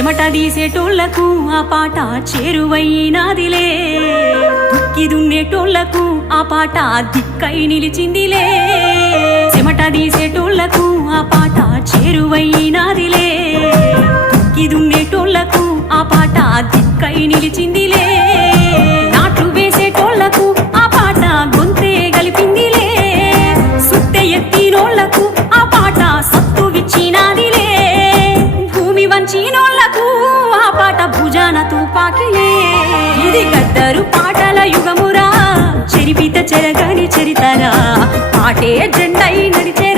చెమట తీసేటోళ్లకు ఆ పాట చేరువైనాదిలే, దుక్కి దున్నేటోళ్లకు ఆ పాట దిక్కై నిలిచిందిలే. చెమట తీసేటోళ్లకు ఆ పాట చేరువైనాదిలే, దుక్కి దున్నేటోళ్లకు ఆ పాట దిక్కై నిలిచిందిలే. నాట్లు వేసేటోళ్లకు ఆ పాట గొంతే గలిపిందిలే, సుట్టె ఎత్తినోళ్లకు ఆ పాట సత్తు విచ్చినాదిలే. భూమి వంచినోళ్లకు ఆ పాట భుజాన తుపాకిలే. ఇది గద్దరు పాటల యుగమురా, చెరిపిత చెరగని చరితరా, పాటే జెండై నడిచే